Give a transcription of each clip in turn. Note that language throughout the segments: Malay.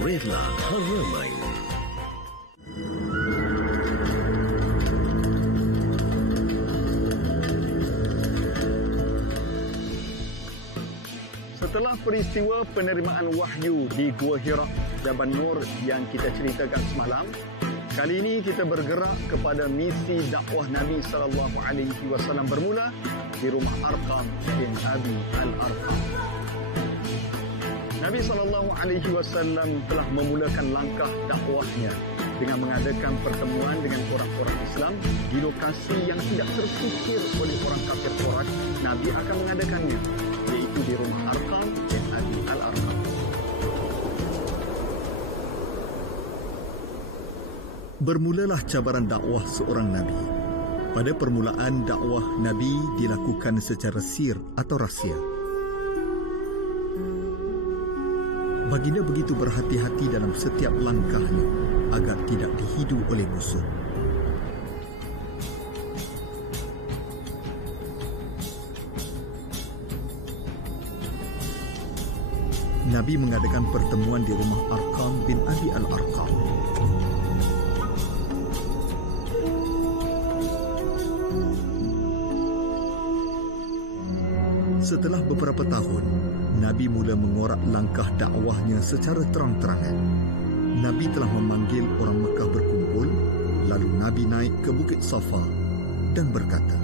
Rela Haramain. Setelah peristiwa penerimaan wahyu di Gua Hira Jabal Nur yang kita ceritakan semalam, kali ini kita bergerak kepada misi dakwah Nabi SAW bermula di rumah Arqam bin Abi Al-Arqam. Nabi SAW telah memulakan langkah dakwahnya dengan mengadakan pertemuan dengan orang-orang Islam di lokasi yang tidak terfikir oleh orang kafir Quraisy Nabi akan mengadakannya, yaitu di rumah Arqam bin Abi Al-Arqam. Bermulalah cabaran dakwah seorang Nabi. Pada permulaan dakwah Nabi dilakukan secara sir atau rahsia. Baginda begitu berhati-hati dalam setiap langkahnya agar tidak dihidu oleh musuh. Nabi mengadakan pertemuan di rumah Arqam bin Abi Al-Arqam. Setelah beberapa tahun, Nabi mula mengorak langkah dakwahnya secara terang-terangan. Nabi telah memanggil orang Mekah berkumpul, lalu Nabi naik ke Bukit Safa dan berkata,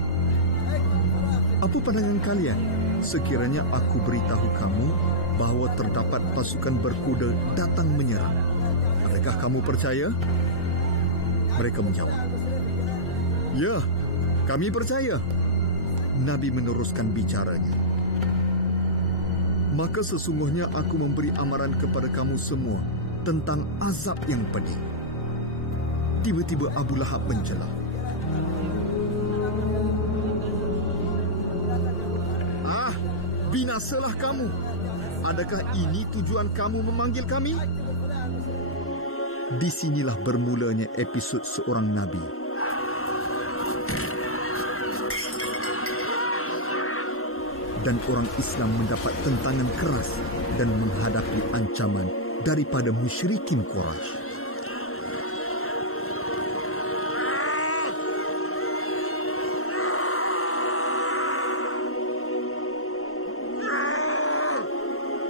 "Apa pandangan kalian sekiranya aku beritahu kamu bahawa terdapat pasukan berkuda datang menyerang? Adakah kamu percaya?" Mereka menjawab, "Ya, kami percaya." Nabi meneruskan bicaranya, "Maka sesungguhnya aku memberi amaran kepada kamu semua tentang azab yang pedih." Tiba-tiba Abu Lahab mencela, "Binasalah kamu! Adakah ini tujuan kamu memanggil kami?" Disinilah bermulanya episod seorang Nabi. Dan orang Islam mendapat tentangan keras dan menghadapi ancaman daripada musyrikin Quraisy.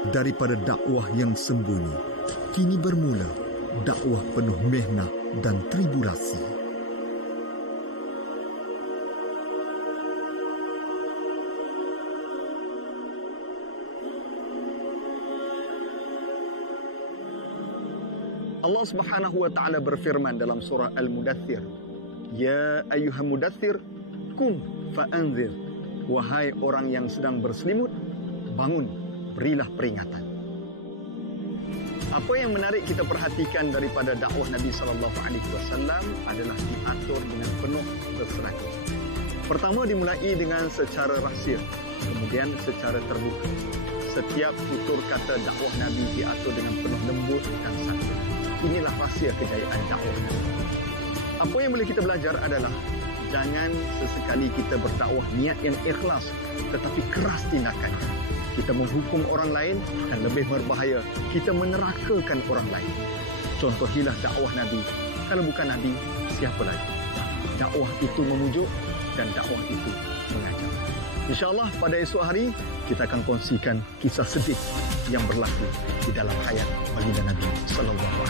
Daripada dakwah yang sembunyi, kini bermula dakwah penuh mihnah dan tribulasi. Allah Subhanahu wa taala berfirman dalam surah Al-Mudaththir, "Ya ayyuhal mudaththir, qum fa'anzir." Wahai orang yang sedang berselimut, bangun, berilah peringatan. Apa yang menarik kita perhatikan daripada dakwah Nabi SAW adalah diatur dengan penuh keserakahan. Pertama dimulai dengan secara rahsia, kemudian secara terbuka. Setiap tutur kata dakwah Nabi diatur dengan penuh lembut dan santun. Inilah rahsia kejayaan dakwah. Apa yang boleh kita belajar adalah jangan sesekali kita berdakwah niat yang ikhlas tetapi keras tindakannya. Kita menghukum orang lain dan lebih berbahaya, kita menerakakan orang lain. Contohilah dakwah Nabi. Kalau bukan Nabi, siapa lagi? Dakwah itu memujuk dan dakwah itu mengajar. InsyaAllah pada esok hari kita akan kongsikan kisah sedih yang berlaku di dalam hayat baginda Nabi SAW.